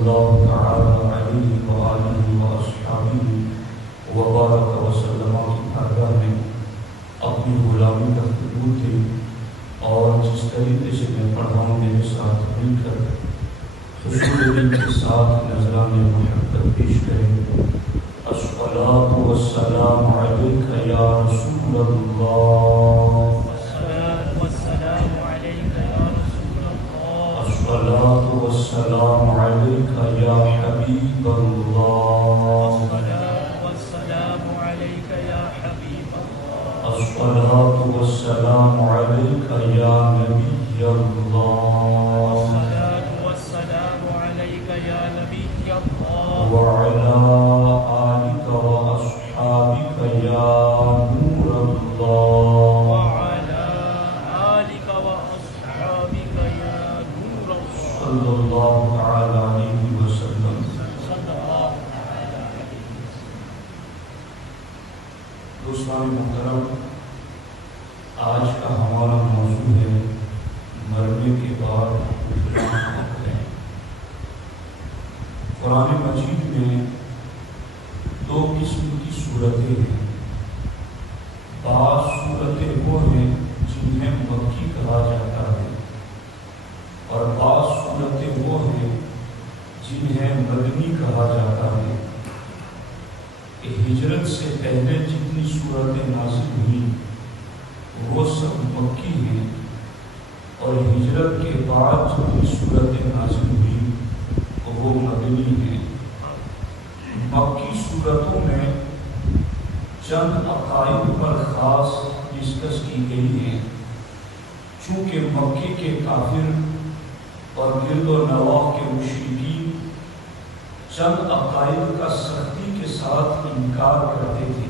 الله تعالى عليه وآله وأصحابه وبارك وسلم کی بارگاہ میں اپنی غلامی کا قبول تھے اور جس طریقے سے میں پڑھا ہوں میرے ساتھ مل کر خشوع دل کے ساتھ نذرانِ محبت پیش کریں۔ الصلاة والسلام علیک یا رسول اللہ، الصلاة والسلام عليك يا حبيب الله، الصلاة والسلام عليك يا حبيب الله، الصلاة والسلام عليك يا نبي الله، الصلاة والسلام عليك يا نبي الله، وعلى آلك وأصحابك يا نور الله، صلی اللہ تعالی علیہ وسلم۔ دوستان محترم، آج کا ہمارا موضوع ہے مرنے کے بعد اٹھنا کریں۔ قرآن مجید میں دو قسم کی صورتیں ہیں۔ بعض صورتیں وہ ہیں جنہیں مکی کہا جاتا ہے اور بعض صورتیں وہ ہیں جنہیں مدنی کہا جاتا ہے۔ کہ ہجرت سے پہلے جتنی صورتیں نازل ہوئیں وہ سب مکی ہیں، اور ہجرت کے بعد جتنی صورتیں نازل ہوئیں وہ مدنی ہیں۔ مکی صورتوں میں چند عقائد پر خاص ڈسکس کی گئی ہیں۔ چونکہ مکے کے کافر اور گرد و نواح کے مشرکین چند عقائد کا سختی کے ساتھ انکار کرتے تھے،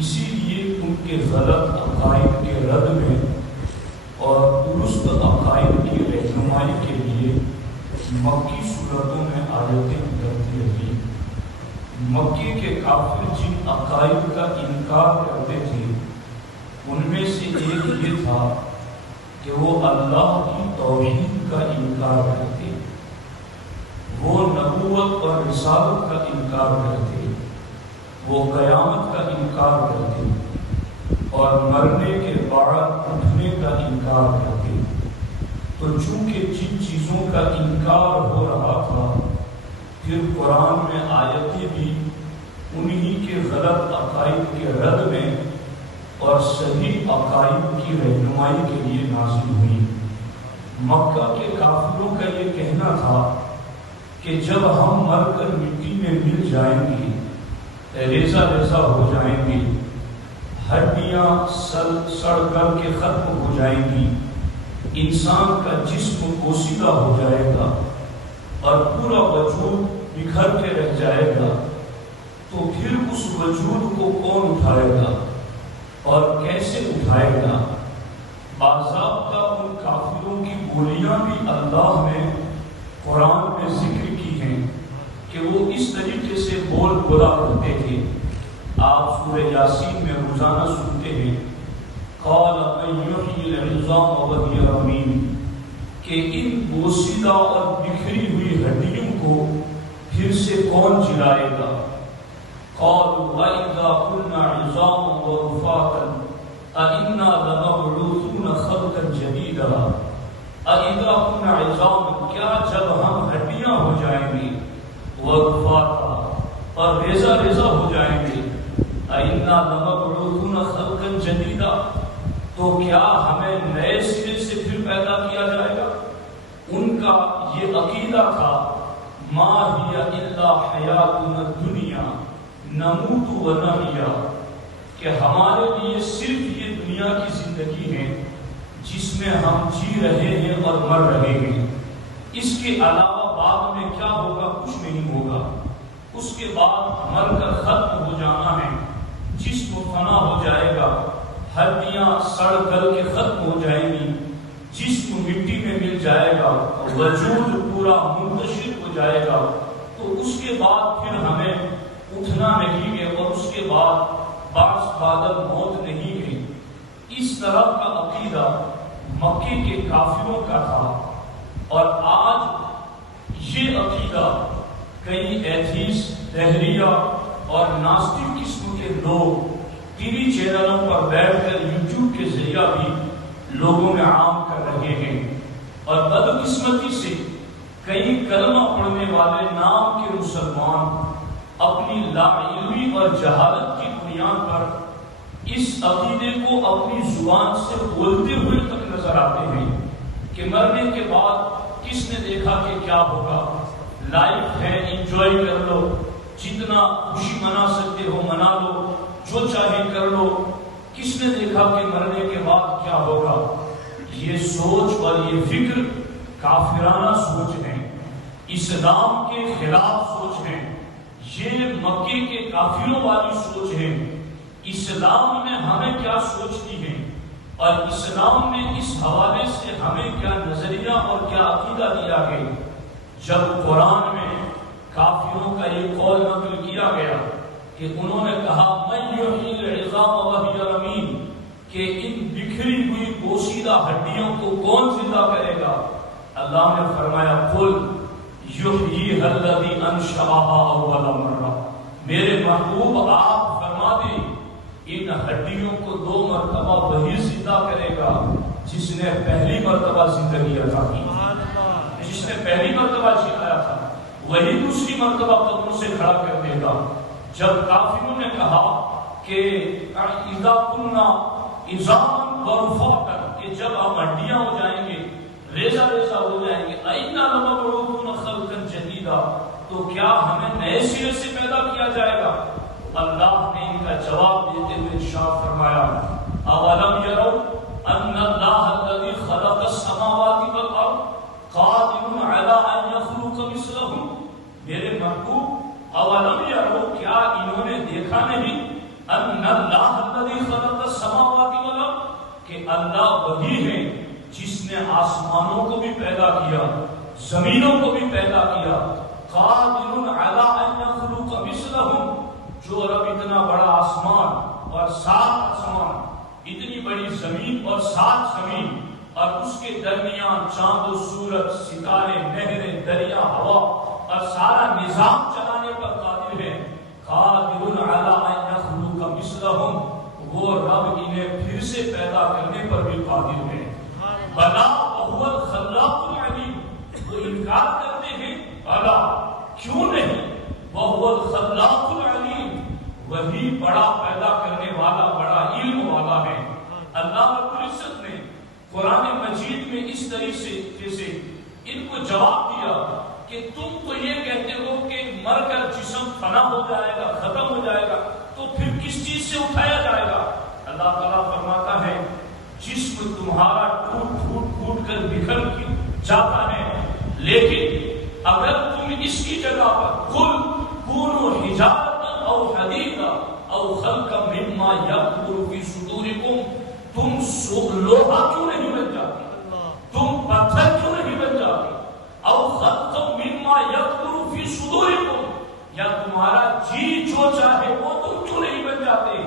اسی لیے ان کے غلط عقائد کے رد میں اور درست عقائد کی رہنمائی کے لیے مکی صورتوں میں آیتیں اترتی رہی۔ مکے کے کافر جن عقائد کا انکار کرتے تھے ان میں سے ایک یہ تھا کہ وہ اللہ کی توحید کا انکار کرتے، وہ نبوت اور رسالت کا انکار کرتے، وہ قیامت کا انکار کرتے اور مرنے کے بعد اٹھنے کا انکار کرتے۔ تو چونکہ جن چیزوں کا انکار ہو رہا تھا، پھر قرآن میں آیتیں بھی انہی کے غلط عقائد کے رد میں اور صحیح عقائد کی رہنمائی کے لیے نازل ہوئی۔ مکہ کے کافروں کا یہ کہنا تھا کہ جب ہم مر کر مٹی میں مل جائیں گے، ریزہ ریزہ ہو جائیں گے، ہڈیاں سڑ کر کے ختم ہو جائیں گی، انسان کا جسم پوسیدہ ہو جائے گا اور پورا وجود بکھر کے رہ جائے گا، تو پھر اس وجود کو کون اٹھائے گا اور کیسے اٹھائے گا؟ باضابطہ ان کافروں کی بولیاں بھی اللہ نے قرآن میں ذکر کی ہیں کہ وہ اس طریقے سے بول بولا کرتے تھے۔ آپ سورہ یاسین میں روزانہ سنتے ہیں قال من یحیی العظام وہی رمیم، کہ ان بوسیدہ اور بکھری ہوئی ہڈیوں کو پھر سے کون جلائے گا؟ قالوا وَإِذَا كُنَّا عِظَامًا وَرُفَاتًا أَإِنَّا لَمَبْعُوثُونَ خَلْقًا جَدِيدًا، أَإِذَا كُنَّا عِظَامًا، کیا جب ہم ہڈیاں ہو جائیں گے، وَرُفَاتًا اور ریزہ ریزہ ہو جائیں گے، أَإِنَّا لَمَبْعُوثُونَ خَلْقًا جَدِيدًا، تو کیا ہمیں نئے سرے سے پھر پیدا کیا جائے گا؟ ان کا یہ عقیدہ تھا مَا هِيَ إِلَّا حَيَاتُنَا الدُّنْيَا نموت و نحیا، کہ ہمارے لیے صرف یہ دنیا کی زندگی ہے جس میں ہم جی رہے ہیں اور مر رہے ہیں، اس کے علاوہ بعد میں کیا ہوگا کچھ نہیں ہوگا، اس کے بعد مر کر ختم ہو جانا ہے، جسم فنا ہو جائے گا، ہڈیاں سڑ گل کے ختم ہو جائیں گی، جسم مٹی میں مل جائے گا، وجود پورا منتشر ہو جائے گا، تو اس کے بعد پھر ہمیں اٹھنا نہیں ہے اور اس کے بعد بعض بعد موت نہیں ہے۔ اس طرح کا عقیدہ مکے کے کافروں کا تھا، اور آج یہ عقیدہ کئی ایتھیسٹ، دہریہ اور ناستک قسم کے لوگ ٹی وی چینلوں پر بیٹھ کر یوٹیوب کے ذریعہ بھی لوگوں میں عام کر رہے ہیں، اور بدقسمتی سے کئی کلمہ پڑھنے والے نام کے مسلمان اپنی لا علمی اور جہالت کی بنیاد پر اس عقیدے کو اپنی زبان سے بولتے ہوئے تک نظر آتے ہیں کہ مرنے کے بعد کس نے دیکھا کہ کیا ہوگا، لائف ہے انجوائے کر لو، جتنا خوشی منا سکتے ہو منا لو، جو چاہے کر لو، کس نے دیکھا کہ مرنے کے بعد کیا ہوگا۔ یہ سوچ اور یہ فکر کافرانہ سوچ ہے، اسلام کے خلاف سوچ ہے، یہ مکے کے کافروں والی سوچ ہے۔ اسلام نے ہمیں کیا سوچ دی ہے اور اسلام نے اس حوالے سے ہمیں کیا نظریہ اور کیا عقیدہ دیا ہے؟ جب قرآن میں کافروں کا یہ قول نقل کیا گیا کہ انہوں نے کہا من یحیی العظام وہی رمیم، کہ ان بکھری ہوئی بوسیدہ ہڈیوں کو کون زندہ کرے گا؟ اللہ نے فرمایا قل یحییھا الذی انشأھا اول مرہ، میرے محبوب آپ فرما دیں ان ہڈیوں کو 2 مرتبہ وہی زندہ کرے گا جس نے پہلی مرتبہ زندگی عطا کی، جس نے پہلی مرتبہ جلایا تھا، وہی دوسری مرتبہ قبروں سے کھڑا کر دے گا۔ جب کافروں نے کہا کہ اذا کنا عظاما ورفاتا، کہ جب ہم ہڈیاں ہو جائیں گے، ریزہ ریزہ ہو جائیں گے، اِنَّا لَمَبْعُوثُونَ خَلْقًا جَدِيدًا، تو کیا ہمیں نئے سرے سے پیدا کیا جائے گا؟ اللہ نے ان کا جواب دیتے ہوئے ارشاد فرمایا اَوَلَمْ يَرَوْا أَنَّ اللَّهَ الَّذِي خَلَقَ السَّمَاوَاتِ وَالْأَرْضَ قَادِرٌ عَلَىٰ أَن يَخْلُقَ مِثْلَهُم، میرے محبوب اولم یرو، کیا انہوں نے دیکھا نہیں ان اللہ الذی خلق السماوات والارض، کہ اللہ وہی ہے جس نے آسمانوں کو بھی پیدا کیا، زمینوں کو بھی پیدا کیا، قادر علی ان یخلق مثلہم، جو رب اتنا بڑا آسمان اور 7 آسمان، اتنی بڑی زمین اور 7 زمین، اور اس کے درمیان چاند و سورج، ستارے، نہریں، دریا، ہوا اور سارا نظام چلانے پر قادر ہے۔ قادر علی ان یخلق مثلہم، وہ رب انہیں پھر سے پیدا کرنے پر بھی قادر ہے۔ بلا وہو الخلاق العلیم، وہ انکار کرتے ہیں بلا، کیوں نہیں، وہو الخلاق العلیم، وہی بڑا پیدا کرنے والا، بڑا علم والا ہے۔ اللہ رب العزت نے قرآن مجید میں اس طریقے سے ان کو جواب دیا کہ تم تو یہ کہتے ہو کہ مر کر جسم فنا ہو جائے گا، ختم ہو جائے گا، تو پھر کس چیز سے اٹھایا جائے گا؟ اللہ تعالیٰ فرماتا ہے جسم تمہارا ٹوٹ کر بکھر جاتا ہے، لیکن اگر تم اس کی جگہ پر قل کونوا حجارۃ او حدیدا او خلقا مما یکبر فی صدورکم، تم لوہا کیوں نہیں بن جاتے، تم پتھر کیوں نہیں بن جاتے، او خلقا مما یکبر فی صدورکم، یا تمہارا جی جو چاہے وہ تم کیوں نہیں بن جاتے؟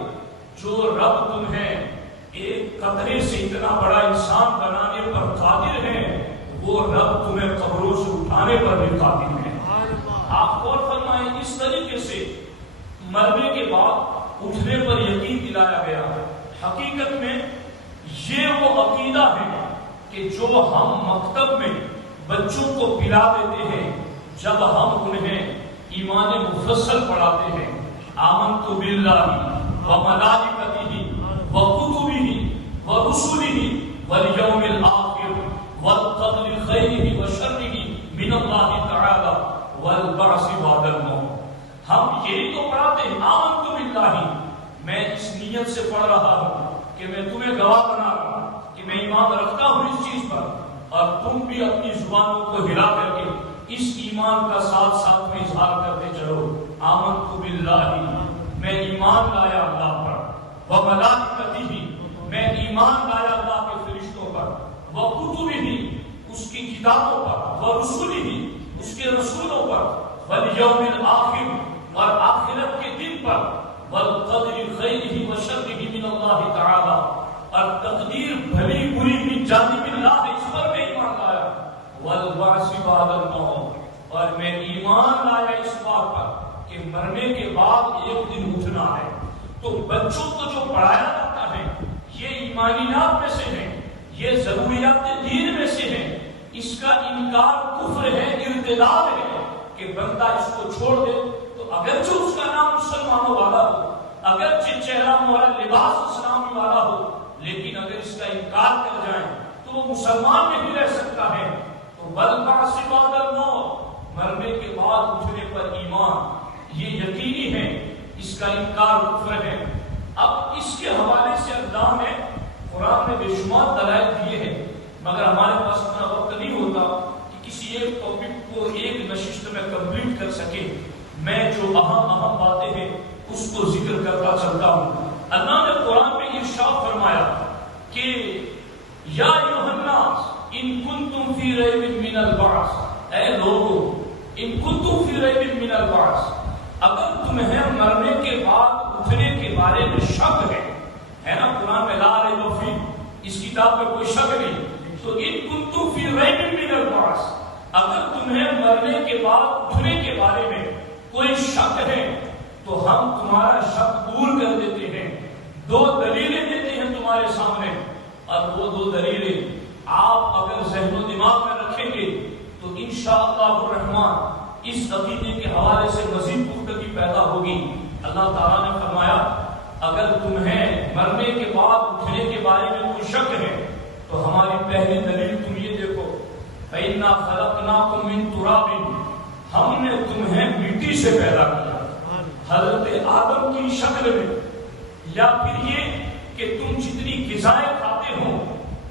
جو رب تمہیں ایک قطرے سے اتنا بڑا انسان بنانے پر قادر ہے، وہ رب تمہیں قبروں سے اٹھانے پر بھی قادر ہے۔ آپ غور فرمائیں، اس طریقے سے مرنے کے بعد اٹھنے پر یقین دلایا گیا ہے۔ حقیقت میں یہ وہ عقیدہ ہے کہ جو ہم مکتب میں بچوں کو پلا دیتے ہیں جب ہم انہیں ایمان مفصل پڑھاتے ہیں، آمنت باللہ وملائکتہ وکتبہ ورسلہ والیوم الآخر والقدر خیرہ وشرہ من اللہ تعالی والبعث بعد الموت، ہم یہی تو پڑھاتے ہیں آمنت باللہ، میں اس نیت سے پڑھ رہا ہوں کہ میں تمہیں گواہ بنا رہا ہوں کہ میں ایمان رکھتا ہوں اس چیز پر، اور تم بھی اپنی زبانوں کو ہلا کر کے اس ایمان کا ساتھ ساتھ میں اظہار کرتے چلو، آمنت باللہ، میں ایمان لایا اللہ پر، وملائکتہ، میں ایمان لایا اللہ کے فرشتوں پر، وکتبہ، اس کی کتابوں پر، ورسلہ، اس کے رسولوں پر، والیوم الآخر، اور آخرت کے دن پر، والقدر خیرہ وشرہ من اللہ تعالی، اور تقدیر بھلی بری من جانب اللہ، اس پر میں ایمان لایا، والبعث بعد الموت، مرنے کے بعد ایک دن اٹھنا ہے۔ تو بچوں کو جو پڑھایا جاتا ہے یہ ایمانیات میں سے ہے، یہ ضروریات دین میں سے ہے، اس کا انکار کفر ہے، ارتداد ہے کہ بندہ اس کو چھوڑ دے تو اگرچہ اس کا نام مسلمانوں والا ہو، اگرچہ چہرہ موڑا لباس اسلامی والا ہو، لیکن اگر اس کا انکار کر جائیں تو وہ مسلمان نہیں رہ سکتا ہے۔ تو والبعث بعد الموت، مرنے کے بعد اٹھنے پر ایمان، یہ یقینی ہے، اس کا انکار کفر ہے۔ اب اس کے حوالے سے اللہ نے قرآن میں بے شمار دلائل دیے ہیں، مگر ہمارے پاس اتنا وقت نہیں ہوتا کہ کسی ایک ٹاپک کو ایک نشست میں کمپلیٹ کر سکے۔ میں جو اہم باتیں ہیں اس کو ذکر کرتا چلتا ہوں۔ اللہ نے قرآن میں ارشاد فرمایا کہ یا ایھا الناس ان کنتم فی ریب من البعث، اے لوگو ان کنتم فی ریب من البعث، اگر تمہیں مرنے کے بعد اٹھنے کے بارے میں شک ہے نا، قرآن میں لا ریب فیہ، اس کتاب میں کوئی شک نہیں، تو ان کنتم فی ریب من البعث، اگر تمہیں مرنے کے بعد اٹھنے کے بارے میں کوئی شک ہے تو ہم تمہارا شک دور کر دیتے ہیں، دو دلیلیں دیتے ہیں تمہارے سامنے، اور وہ دو دلیلیں آپ اگر ذہن و دماغ میں رکھیں گے تو انشاءاللہ الرحمن اس عقیدے کے حوالے سے مزید گفتگی پیدا ہوگی۔ اللہ تعالیٰ نے فرمایا اگر تمہیں مرنے کے بعد اٹھنے کے بارے میں کوئی شک ہے تو ہماری پہلی دلیل تم یہ دیکھو، فَإِنَّا خَلَقْنَاكُم مِّن تُرَابٍ، ہم نے تمہیں مٹی سے پیدا کیا، حضرت آدم کی شکل میں، یا پھر یہ کہ تم جتنی غذائیں کھاتے ہو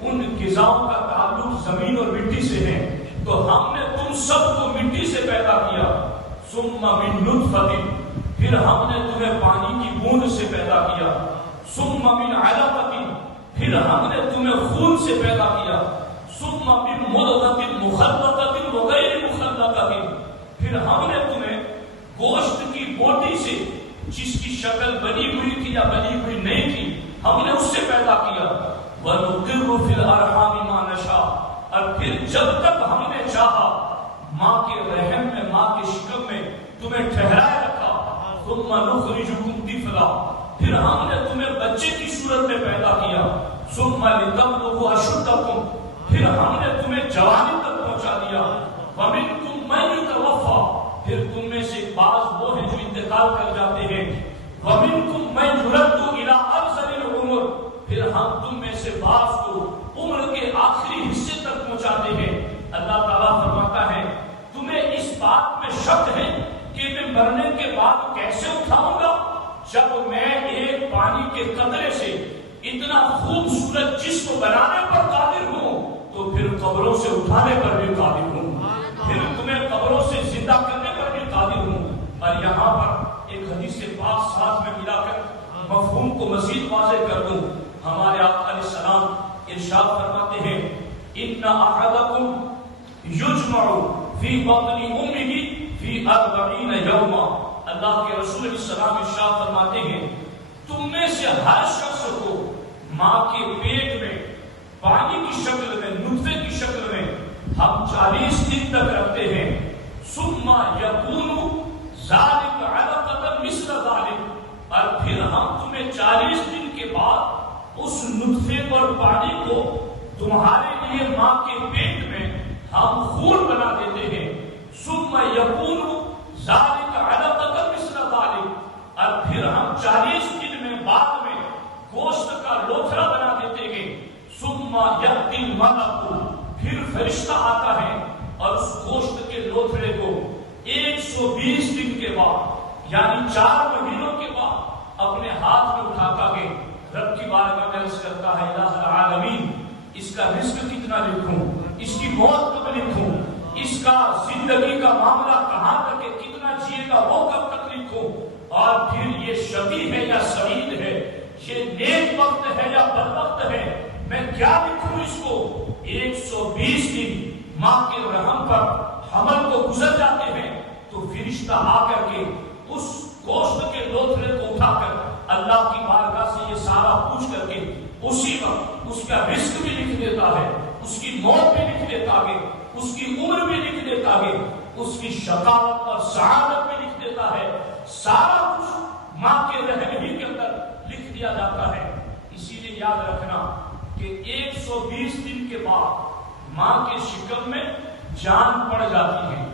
ان غذاؤں کا تعلق زمین اور مٹی سے ہے، تو ہم نے تم سب کو مٹی سے پیدا کیا، ثم من نطفۃ، پھر ہم نے تمہیں پانی کی بوند سے پیدا کیا، ثم من علقۃ، پھر ہم نے تمہیں خون سے پیدا کیا، ثم من مضغۃ مخلقۃ وغیر مخلقۃ، پھر ہم نے تمہیں گوشت کی بوٹی سے، جس کی شکل بنی ہوئی تھی یا بنی ہوئی نہیں تھی، ہم نے اس سے پیدا کیا، وَنُقِرُّ فِي الْأَرْحَامِ مَا نَشَاءُ، اور پھر جب تک ہم نے چاہا ماں کے رحم میں، ماں کے شکم میں تمہیں ٹھہرائے رکھا، ثُمَّ نُخْرِجُكُمْ طِفْلًا، پھر ہم نے تمہیں بچے کی صورت میں پیدا کیا، ثُمَّ لِتَبْلُغُوا أَشُدَّكُمْ، پھر ہم نے تمہیں جوانی تک پہنچا دیا، وَمِنْكُم مَّن يُتَوَفَّىٰ، پھر تم میں سے بعض وہ ہیں جو انتقال کر جاتے ہیں، وَمِنْكُم مَّن يُرَدُّ إِلَىٰ أَرْذَلِ الْعُمُرِ، پھر ہم تم میں سے بعض کو عمر کے آخری حصے تک پہنچاتے ہیں۔ اللہ تعالیٰ فرماتا ہے تمہیں اس بات میں شک ہے کہ میں مرنے کے بعد کیسے اٹھاؤں گا؟ جب میں ایک پانی کے قطرے سے اتنا خوبصورت جسم بنانے پر قادر ہوں تو پھر قبروں سے اٹھانے پر بھی قادر ہوں، پھر تمہیں قبروں سے زندہ کرنے پر بھی قادر ہوں۔ اور یہاں پر ایک حدیث پاک ساتھ میں ملا کر مفہوم کو مزید واضح کر دوں، ہمارے آقا علیہ السلام ارشاد فرماتے ہیں ان احدکم یجمع فی بطن امہ فی 40 یوما، اللہ کے رسول علیہ السلام ارشاد فرماتے ہیں تم میں سے ہر شخص کو ماں کے پیٹ میں پانی کی شکل میں، نطفے کی شکل میں ہم 40 دن تک رکھتے ہیں، ثم یکون ذلک علقۃ مثل ذلک، اور پھر ہم تمہیں 40 دن کے بعد اس نطفے پر پانی کو تمہارے لیے ماں کے پیٹ میں ہم خون بنا دیتے ہیں، ثم یکون ذلک علقۃ مثل ذلک، اور پھر ہم 40 دن میں بعد میں گوشت کا لوتھڑا بنا دیتے ہیں، ثم یأتی الملک، پھر فرشتہ آتا ہے اور اس گوشت کے لوتھڑے کو 120 دن کے بعد یعنی 4 مہینوں کے بعد اپنے ہاتھ میں اٹھاتا ہے، رب کی بارگاہ میں عرض کرتا ہے الہ العالمین اس کا رزق کتنا لکھوں، اس کی موت کب لکھوں، اس کا زندگی کا معاملہ کہاں تک ہے، کتنا جیے گا وہ کب تک لکھوں، اور پھر یہ شقی ہے یا سعید ہے، یہ نیک وقت ہے یا بدبخت ہے، میں کیا لکھوں اس کو۔ 120 دن ماں کے رحم پر حمل کو گزر جاتے ہیں تو فرشتہ آ کر کے اس گوشت کے لوتھڑے کو اٹھا کر اللہ کی بارگاہ سے یہ سارا پوچھ کر کے اسی وقت اس کا رزق بھی لکھ دیتا ہے، اس کی موت بھی لکھ دیتا ہے، اس کی عمر بھی لکھ دیتا ہے، اس کی شقاوت اور سعادت بھی لکھ دیتا ہے، سارا کچھ ماں کے رحم ہی کے اندر لکھ دیا جاتا ہے۔ اسی لیے یاد رکھنا کہ 120 دن کے بعد ماں کے شکم میں جان پڑ جاتی ہے،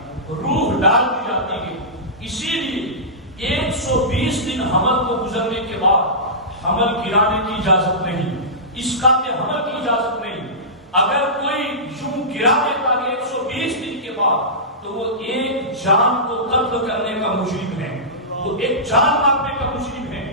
روح ڈال دی جاتی ہے۔ اسی لیے 120 دن حمل کو گزرنے کے بعد حمل گرانے کی اجازت نہیں، اسقاط حمل کی اجازت نہیں۔ اگر کوئی یوں گرا دیتا ہے 120 دن کے بعد تو وہ ایک جان کو قتل کرنے کا مجرم ہے، وہ ایک جان مارنے کا مجرم ہے۔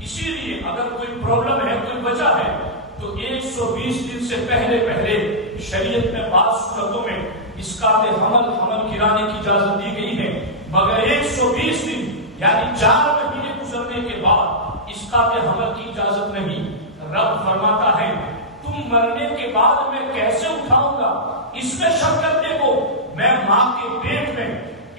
اسی لیے اگر کوئی پرابلم ہے، کوئی وجہ ہے، تو 120 دن سے پہلے شریعت میں بعض صورتوں میں اسقاط حمل گرانے کی اجازت دی گئی ہے، مگر 120 دن یعنی 4 مہینے گزرنے کے بعد اسقاط حمل کی اجازت نہیں۔ رب فرماتا ہے تم مرنے کے بعد میں کیسے اٹھاؤں گا؟ اس میں شک کرنے کو میں ماں کے پیٹ میں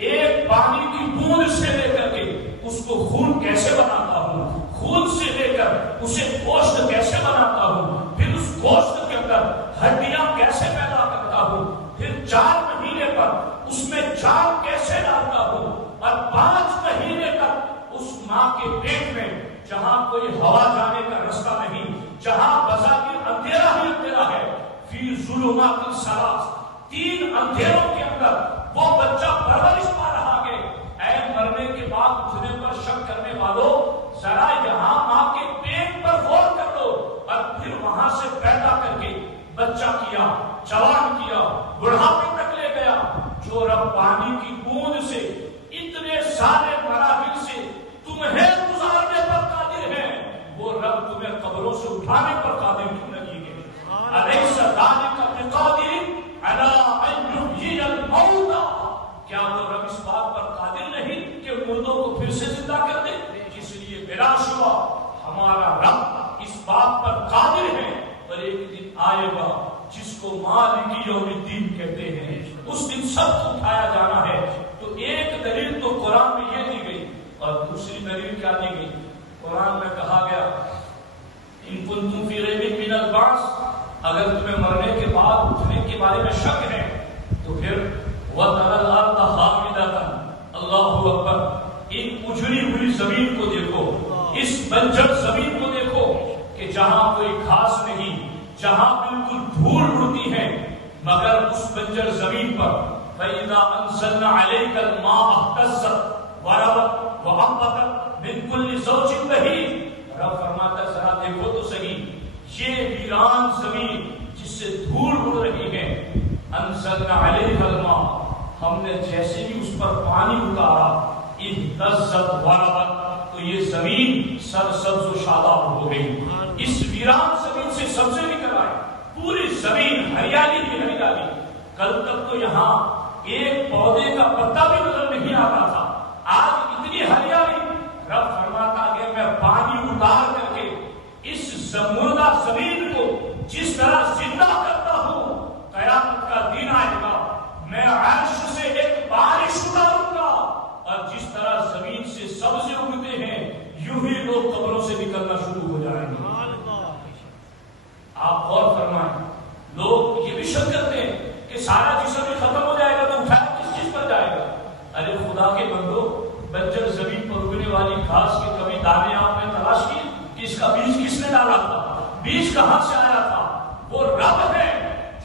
ایک پانی کی بوند سے لے کر کے اس کو خون کیسے بناتا ہوں، خون سے لے کر اسے گوشت کیسے بناتا ہوں، پھر اس گوشت کے اندر ہڈیاں کیسے پیدا کرتا ہوں، پھر 4 مہینے پر اس میں جان کیسے ڈالتا ہوں، اور 5 مہینے تک اس ماں کے پیٹ میں جہاں کوئی ہوا جانے کا رستہ نہیں، جہاں بظاہر اندھیرا ہی اندھیرا ہے، فی ظلمات الثلاث، 3 اندھیروں کے اندر وہ بچہ پرورش پا رہا ہے۔ اے مرنے کے بعد اٹھنے پر شک کرنے والوں، ذرا یہاں ماں کے پیٹ پر غور کر لو، اور پھر وہاں سے پیدا کر کے بچہ کیا، جوان کیا، بڑھاپے تک لے گیا۔ جو رب پانی کی بوند سے اتنے سارے مراحل سے تمہیں گزارنے پر قادر ہے، وہ رب تمہیں قبروں سے اٹھانے پر قادر کیوں نہیں ہے؟ الیس ذلک بقادر علی ان یحیی الموتى، کیا وہ رب اس بات پر قادر نہیں کہ مردوں کو پھر سے زندہ کر دے؟ اس لیے بلا شبہ ہمارا رب اس بات پر قادر ہے، اور ایک دن آئے گا جس کو مالک یوم الدین کہتے ہیں، اس دن سب کو اٹھایا جانا ہے۔ تو ایک دلیل تو قرآن میں یہ دی گئی، اور دوسری دلیل کیا دی گئی؟ قرآن میں کہا گیا ان کنتم فی ریب من البعث، اگر تمہیں مرنے کے بعد اٹھنے کے بارے میں شک ہے تو پھر وَتَرَى الْأَرْضَ خَامِدَةً، اللہ اکبر، ان اجڑی ہوئی زمین کو دیکھو، اس بنجر زمین کو دیکھو کہ جہاں کوئی گھاس نہیں، جہاں بالکل دھول اڑتی ہے، مگر اس بنجر زمین پر فَإِذَا أَنزَلْنَا عَلَيْكَ الْمَاءَ اهْتَزَّتْ وَرَبَتْ وَأَنبَتَتْ مِن كُلِّ زَوْجٍ بَهِيجٍ۔ رب فرماتا ہے ذرا دیکھو تو صحیح، یہ ویران زمین جس سے دھول اڑ رہی ہے، انزلنا علیہ الماء، ہم نے جیسے ہی اس پر پانی اتارا، اہتزت وربت، تو یہ زمین سرسبز و شاداب ہو گئی۔ اس ویران زمین سے سبزے نکل آئے، پوری زمین ہریالی ہی ہریالی۔ کل تک تو یہاں ایک پودے کا پتا بھی نظر نہیں آتا تھا، آج اتنی ہریالی۔ رب فرماتا ہے میں پانی اتار کر کے اس مردہ زمین کو جس طرح زندہ کرتا ہوں، قیامت کا دن آئے گا میں عرش سے ایک بارش اتاروں گا، اور جس طرح زمین سے سبزے اگتے ہیں یوں ہی لوگ قبروں سے نکلنا شروع ہو جائیں گے۔ آپ غور فرمائیں، لوگ یہ بھی شک کرتے ہیں کہ سارا جسم ہی ختم ہو جائے گا تو اٹھایا کس چیز پر جائے گا؟ ارے خدا کے بندو، بنجر زمین پر اگنے والی گھاس کے کبھی دانے آپ نے تلاش کیے کہ اس کا بیج کس نے ڈالا تھا، بیج کہاں سے آیا تھا؟ وہ رب ہے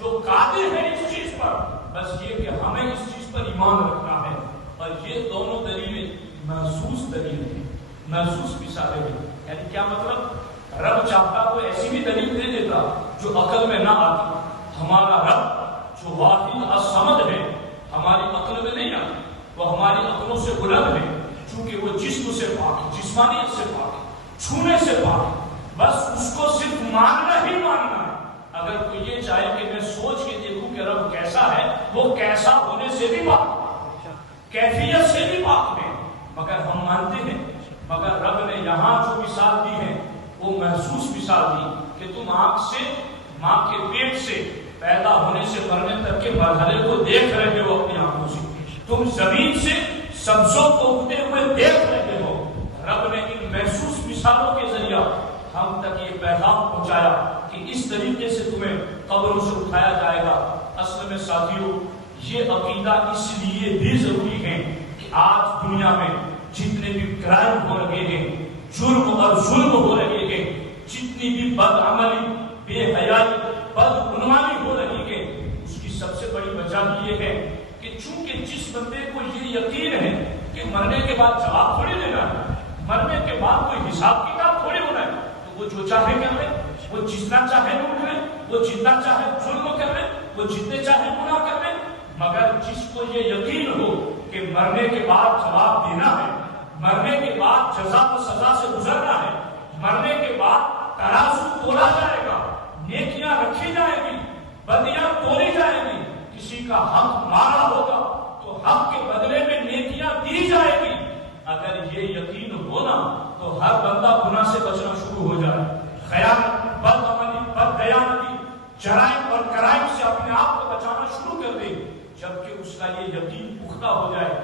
جو قادر ہے اس چیز پر، بس یہ کہ ہمیں اس چیز پر ایمان رکھنا ہے۔ اور یہ دونوں دلیلیں محسوس دلیلیں ہیں، محسوس مثالیں ہیں۔ یعنی کیا مطلب؟ رب چاہتا تو ایسی بھی دلیل دے دیتا جو عقل میں نہ آتی۔ ہمارا رب جو واحد الصمد ہے ہماری عقل میں نہیں آتی، وہ ہماری عقلوں سے بلند ہے، چونکہ وہ جسم سے پاک ہے، جسمانیت سے پاک ہے، چھونے سے پاک ہے۔ بس اس کو صرف ماننا ہی ماننا ہے۔ اگر کوئی یہ چاہے کہ میں سوچ کے دیکھوں کہ رب کیسا ہے، وہ کیسا ہونے سے بھی پاک ہے، کیفیت سے بھی پاک ہے، مگر ہم مانتے ہیں۔ مگر رب نے یہاں جو مثال دی ہے وہ محسوس مثال دی کہ تم آنکھ سے، ماں کے پیٹ سے پیدا ہونے سے مرنے تک کے مرحلے کو دیکھ رہے ہو اپنی آنکھوں سے، تم زمین سے سبزوں کو اگتے ہوئے دیکھ رہے ہو۔ رب نے ان محسوس مثالوں کے ذریعہ ہم تک یہ پیغام پہنچایا کہ اس طریقے سے تمہیں قبروں سے اٹھایا جائے گا۔ اصل میں ساتھیوں، یہ عقیدہ اس لیے بھی ضروری ہے کہ آج دنیا میں جتنے بھی کرائم ہو رہے ہیں، جرم اور ظلم ہو رہے ہیں، جتنی بھی بد عملی، بے حیائی، بدعنوانی ہو رہی ہے، اس کی سب سے بڑی وجہ یہ ہے کہ چونکہ جس بندے کو یہ یقین ہے کہ مرنے کے بعد جواب تھوڑی دینا ہے، مرنے کے بعد کوئی حساب کتاب تھوڑی ہونا ہے، تو وہ جو چاہے کر لے، وہ جتنا چاہے لوٹ لے، وہ جتنا چاہے ظلم کر لے، وہ جتنے چاہے گناہ کر لے، مگر جس کو یہ یقین ہو کہ مرنے کے بعد جواب دینا ہے، مرنے کے بعد جزا و سزا سے گزرنا ہے، مرنے کے بعد ترازو تولا جائے گا، نیکیاں رکھی جائیں گی، بدیاں تولی جائیں گی، کسی کا حق مارا ہوگا تو حق کے بدلے میں نیکیاں دی جائے گی، اگر یہ یقین ہونا تو ہر بندہ گناہ سے بچنا شروع ہو جائے، خیانت، بدعملی، بددیانتی، جرائم اور کرائم سے اپنے آپ کو بچانا شروع کر دے، جبکہ اس کا یہ یقین پختہ ہو جائے۔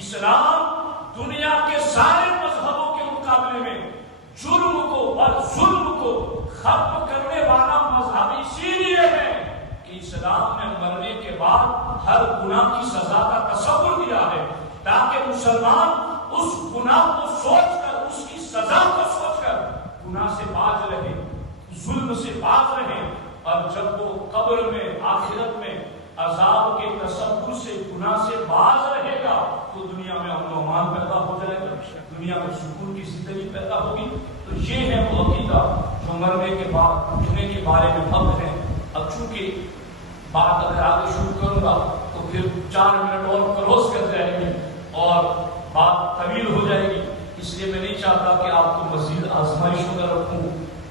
اسلام دنیا کے سارے مذہبوں کے مقابلے میں جرم کو اور ظلم کو ختم کرنے والا مذہب اسی لیے ہے کہ اسلام نے مرنے کے بعد ہر گناہ کی سزا کا تصور دیا ہے، تاکہ مسلمان اس گناہ کو سوچ کر، اس کی سزا کو سوچ کر گناہ سے باز رہے، ظلم سے باز رہے، اور جب وہ قبر میں، آخرت میں عذاب کے تصور سے، گناہ سے باز رہے گا تو دنیا میں امن و امان پیدا ہو جائے گا، دنیا میں سکون کی زندگی پیدا ہوگی۔ تو یہ ہے وہ عقیدہ جو مرنے کے بعد اٹھنے کے بارے میں حق ہے۔ اب چونکہ بات اگر آگے شروع کروں گا تو پھر 4 منٹ اور کروس کر جائے گی اور بات طویل ہو جائے گی، اس لیے میں نہیں چاہتا کہ آپ کو مزید آزمائشوں کا رکھوں۔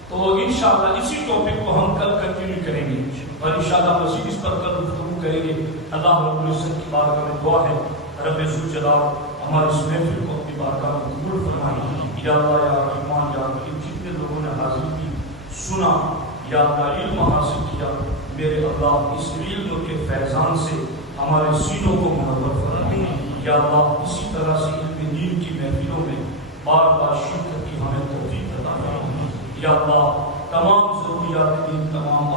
تو انشاءاللہ اسی ٹاپک کو ہم کل کنٹینیو کریں گے اور انشاءاللہ مزید اس پر کل گفتگو کریں گے۔ اللہ رب العزت کی بارگاہ میں دعا ہے، رب ذوالجلال ہمارے اس محفل کو اپنی بارگاہ میں قبول فرمائے۔ یا اللہ یا رحمان یا رحیم، جتنے لوگوں نے حاضر کی، سنا یا اللہ علم حاصل کیا، میرے اللہ اس علم کے فیضان سے ہمارے سینوں کو منور فرمائے۔ یا اللہ اسی طرح سے علم دین کی محفلوں میں بار بار شرکت کی ہمیں توفیق عطا فرمائے۔ یا اللہ تمام ضروریات دین، تمام